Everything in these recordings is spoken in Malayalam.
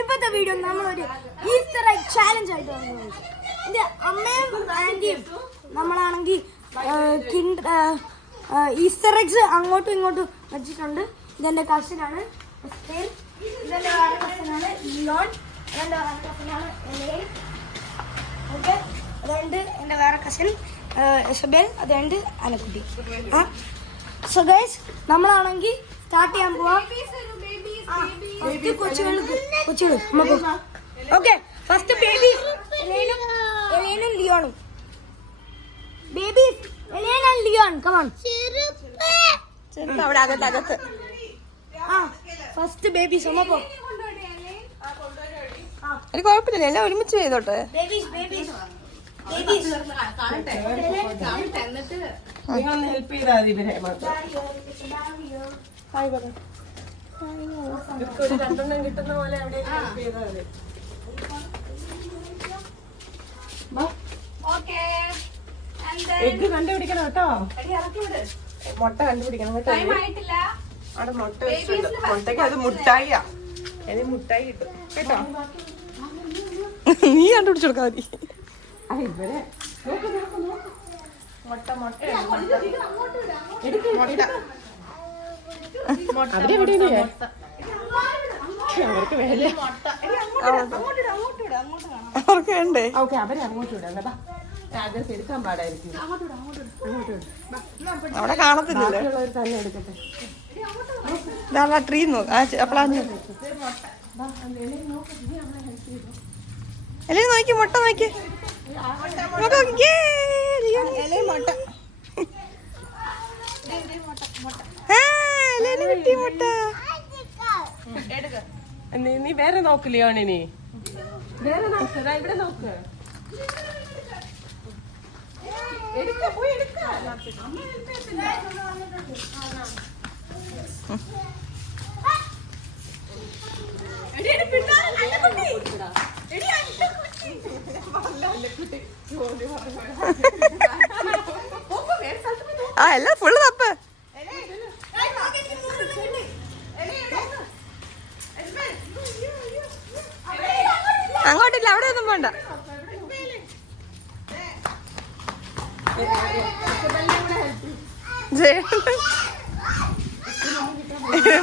ഇപ്പോഴത്തെ വീഡിയോ നമ്മളൊരു ഈസ്റ്റർ എഗ് ചാലഞ്ച് ആയിട്ട് വന്നത്. എൻ്റെ അമ്മയും ആൻറ്റിയും നമ്മളാണെങ്കിൽ ഈസ്റ്റർ എഗ്സ് അങ്ങോട്ടും ഇങ്ങോട്ടും വെച്ചിട്ടുണ്ട്. ഇതെൻ്റെ കസിനാണ് ഇതെൻ്റെ വേറെ കസിനാണ് ലിയോൺ. അതെൻ്റെ വേറെ കസിനാണ് എലൈൻ. ഓക്കെ, അതുകൊണ്ട് എൻ്റെ വേറെ കസിൻ ഷബേൽ, അതുകൊണ്ട് അനക്കുട്ടി. സോ ഗൈസ്, നമ്മളാണെങ്കിൽ സ്റ്റാർട്ട് ചെയ്യാൻ പോവാം. കൊച്ചുകൾ ഓക്കെ. ഫസ്റ്റ് ബേബീസ് എലൈനും ലിയോണും. Babies Elaine and Leon, come on. ചെറുപ്പം അവിടെ അകത്ത്. ഫസ്റ്റ് ബേബീസ് അമ്മപ്പോ എനിക്ക് കുഴപ്പമില്ല, എല്ലാം ഒരുമിച്ച് ചെയ്തോട്ടെ. ഹെൽപ്പ് ചെയ്താൽ ഒരു രണ്ടെണ്ണം കിട്ടുന്ന പോലെ അവിടെ ഹെൽപ്പ് ചെയ്താൽ മതി. എഗ് കണ്ടുപിടിക്കണം കേട്ടോ, മുട്ട കണ്ടുപിടിക്കണം കേട്ടോ. അവിടെ മുട്ട വെച്ചിട്ടുണ്ട്. മുട്ടയ്ക്ക് അത് മുട്ടായിയാ, ഇനി മുട്ടായി കിട്ടും കേട്ടോ. നീ കണ്ടുപിടിച്ചു കൊടുക്കാ മതി. ഇവരെ മുട്ട അവർക്ക് വേല, അവർക്ക് വേണ്ടേ? ഓക്കെ, അവരെ അങ്ങോട്ട് വിടാം കേട്ടാ. അഡ്രസ് എടുക്കാൻ പാടായിരിക്കും. അവിടെ കാണത്തില്ലല്ലോ. തന്നെ എടുക്കട്ടെ. ട്രീ എല്ലാം നോക്കി, മുട്ട നോക്കി മുട്ട. നീ വേറെ നോക്കില്ലയോ? നീ വേറെ നോക്ക്, ഇവിടെ നോക്ക്. പോയി എടുക്ക. ആ എല്ലാം ഫുള്ള് തപ്പ്. അങ്ങോട്ടില്ല, അവിടെ ഒന്നും പോണ്ട.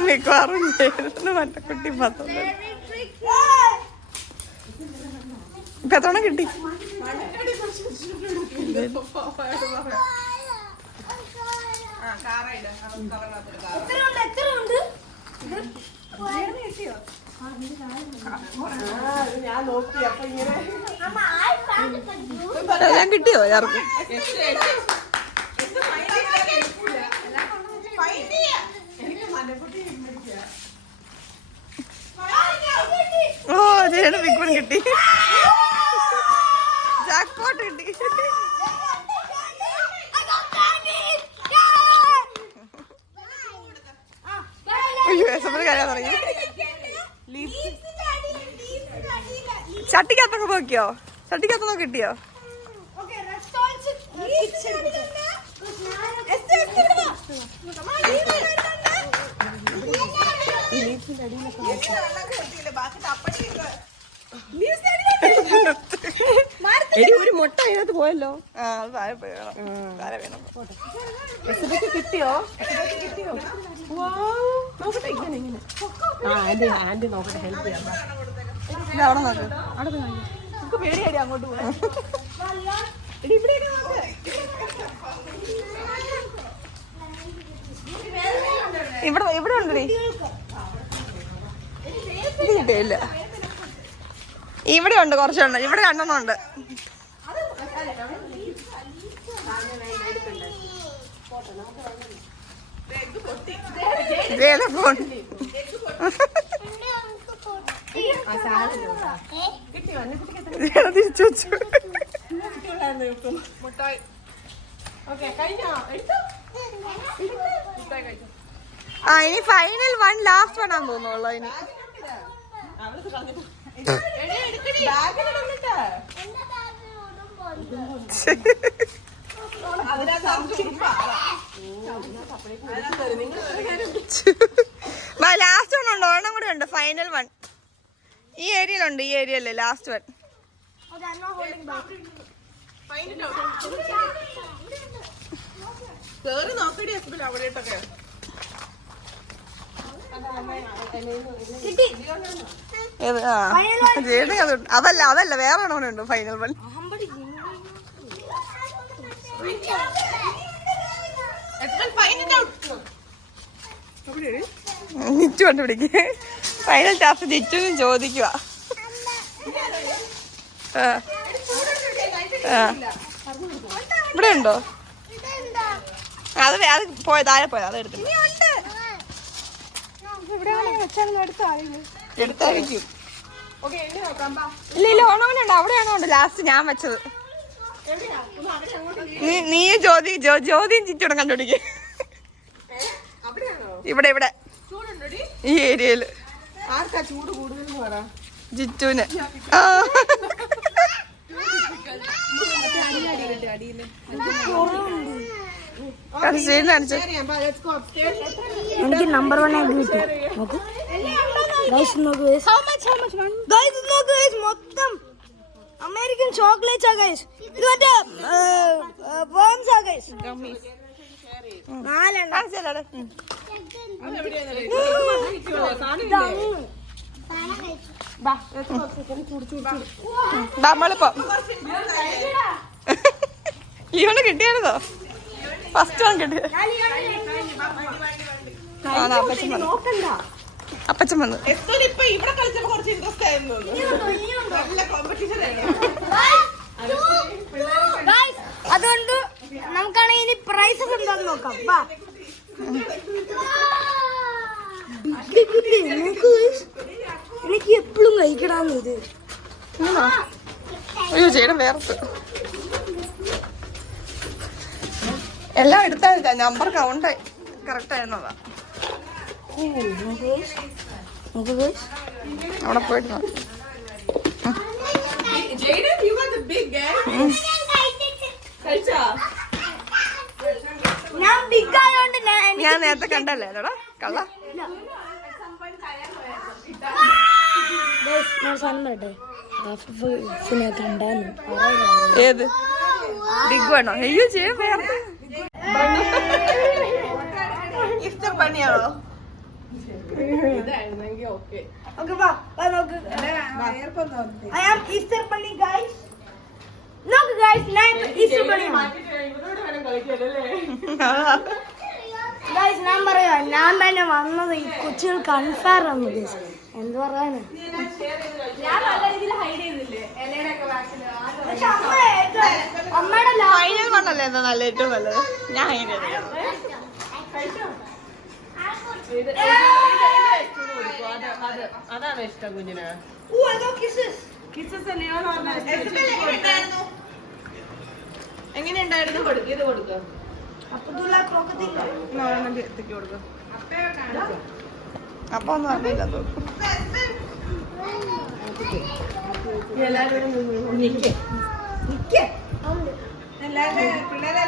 മിക്കവാറും മറ്റക്കുട്ടി പത്തൊന്ന് ഇപ്പൊ എത്തവണ കിട്ടി. ഞാൻ നോക്കി. അപ്പൊ ഇങ്ങനെ എല്ലാം കിട്ടിയോ എല്ലാവർക്കും? ഓ ജയന് ബിഗ് വൺ കിട്ടി, ജാക്ക് പോട്ട് കിട്ടി. അയ്യോ കരയാൻ തുടങ്ങി. ചട്ടിക്കകത്തൊക്കെ നോക്കിയോ? ചട്ടിക്കകത്തൊക്കെ കിട്ടിയോ? ഒരു മുട്ട അതിനകത്ത് പോയല്ലോ. കിട്ടിയോ? നോക്കട്ടെ, ഇങ്ങനെ ഇങ്ങനെ. ആന്റി നോക്കട്ടെ, ഹെൽപ്പ് ചെയ്യാം. അവിടെ നോക്ക്, നമുക്ക് പേടിയാടി അങ്ങോട്ട് പോകാൻ. ഇവിടെ ഉണ്ടേ. ഇത് കിട്ടിയില്ല. ഇവിടെ ഉണ്ട്, കുറച്ചുണ്ട്. ഇവിടെ രണ്ടെണ്ണം ഉണ്ട്. ഫോൺ തിരിച്ചു വെച്ചു. ആ ഇനി ഫൈനൽ വൺ, ലാസ്റ്റ് വൺ ആണെന്ന് തോന്നുന്നുള്ളൂ. ഇനി ലാസ്റ്റ് വൺ ഉണ്ടോ? ഒരെണ്ണം കൂടെ ഉണ്ട്, ഫൈനൽ വൺ. ഈ ഏരിയയിലുണ്ട്, ഈ ഏരിയയില് last one. Okay, I'm not holding back. കേറി നോക്കടി എസ്ബിൽ അവിടെയൊക്കെ. കിട്ടി. ഏത്? ആ ജേണി അതുണ്ട്. അതല്ല വേറെ എണ്ണമുണ്ട് ഫൈനൽ വൺ. അമ്പടി. നിച്ചു കണ്ടുപിടിക്ക്. ഫൈനൽ ടാസ്ക് നിച്ചുനും ചോദിക്കുക. ഇവിടെ ഉണ്ടോ? അത് പോയ താഴെ പോയത്, അത് എടുത്തില്ല. എടുത്തായിരിക്കും. ഇല്ല ഓണവനുണ്ട്, അവിടെയാണോ ഉണ്ട് ലാസ്റ്റ് ഞാൻ വെച്ചത്. നീ ചോദ്യം ചിറ്റോടും കണ്ടുപിടിക്ക്. ഇവിടെ ഇവിടെ ഈ ഏരിയയില് ആർക്കാ ചൂട് കൂടുതൽ പറ? ജിറ്റുവിന്. എനിക്ക് നമ്പർ 1 ആയിട്ട് കിട്ടി. നോക്ക് ഗൈസ്, നോക്ക് ഗൈസ്, മൊത്തം അമേരിക്കൻ ചോക്ലേറ്റ്സാ ഗൈസ്. ഇത് മറ്റേ വേംസാ ഗൈസ്. 4 നമ്മളിപ്പോ ലിയോണ് കിട്ടിയായിരുന്നോ? ഫസ്റ്റ് വൺ കിട്ടിയത്. അപ്പച്ചൻ വന്നു. ഇപ്പൊ ഇവിടെ കളിച്ചപ്പോ കുറച്ച് ഇൻട്രസ്റ്റ് ആയിരുന്നു. നല്ല കോമ്പറ്റീഷൻ ആയിരുന്നു. അതുകൊണ്ട് നമുക്കാണെങ്കിൽ ഇനി പ്രൈസസ് എന്താന്ന് നോക്കാം. എനിക്ക് എപ്പോഴും കഴിക്കണമെന്ന് ഇത്. അയ്യോ ചേട്ടൻ വേർത്ത്. എല്ലാം എടുത്താ നമ്പർ കൗണ്ട് കറക്റ്റ് ആയിരുന്നതാ. അവിടെ പോയിട്ട് ഞാൻ നേരത്തെ കണ്ടല്ലേ അതോടാ കള്ള. ഏത് ബിഗ് വേണോ? അയ്യോ ചെയ്യാൻ വേറെ ഇഷ്ടം പണിയാണോ? ഇതായിരുന്നെങ്കിൽ okay. I am Easter Bunny, guys. Look, guys, I'm Easter Bunny. Guys, ഞാൻ പറയാ, ഞാൻ തന്നെ വന്നത് ഈ കൊച്ചുകൾ കൺഫേർ ആണ് ഗൈസ്. എന്ത് പറയാന്? അമ്മയുടെ ഫൈനൽ വണ്ണല്ലേ എന്താ നല്ല ഏറ്റവും നല്ലത്. ഞാൻ അതാണ് ഇഷ്ടം കുഞ്ഞിന്. എങ്ങനെയുണ്ടായിരുന്നു? കൊടുക്കുക, ഇത് കൊടുക്കുക. അപ്പൊ ഒന്നും അറിയില്ല. എല്ലാവരും പിള്ളേരെ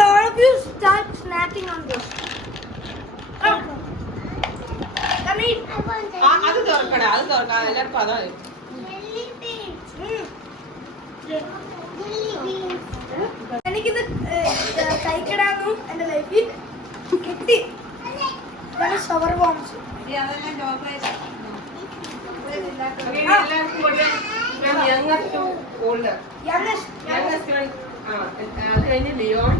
all of you start snacking on this. Come in. അത് തുറക്കണേ, അത് തുറക്കാം. എല്ലാവർക്കും അതാണ്. എനിക്കിത് കഴിക്കണമെന്നും എന്റെ ലൈഫിൽ കിട്ടി. Shower bumps. അത് കഴിഞ്ഞ് ലിയോൺ,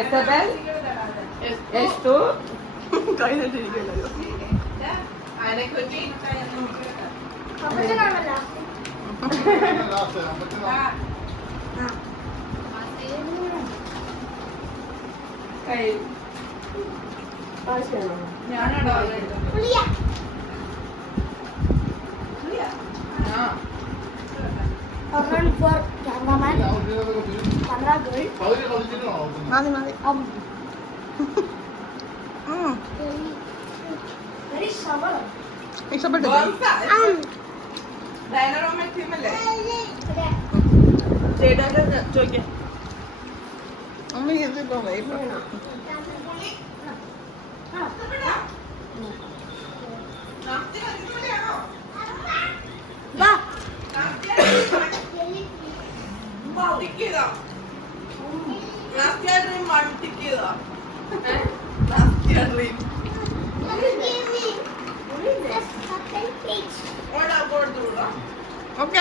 എസബൽ, എസ്തു, കഴിഞ്ഞിട്ടിരിക്കുമല്ലോ. ആനക്കുട്ടി, ഞാനാണോ? for cameraman, camera girl. മതി മതി. ഇഷ്ടപ്പെട്ടില്ലേ? ചോദിക്കാം. അമ്മ ഇതിപ്പോ വൈകിട്ട് ഓക്കെ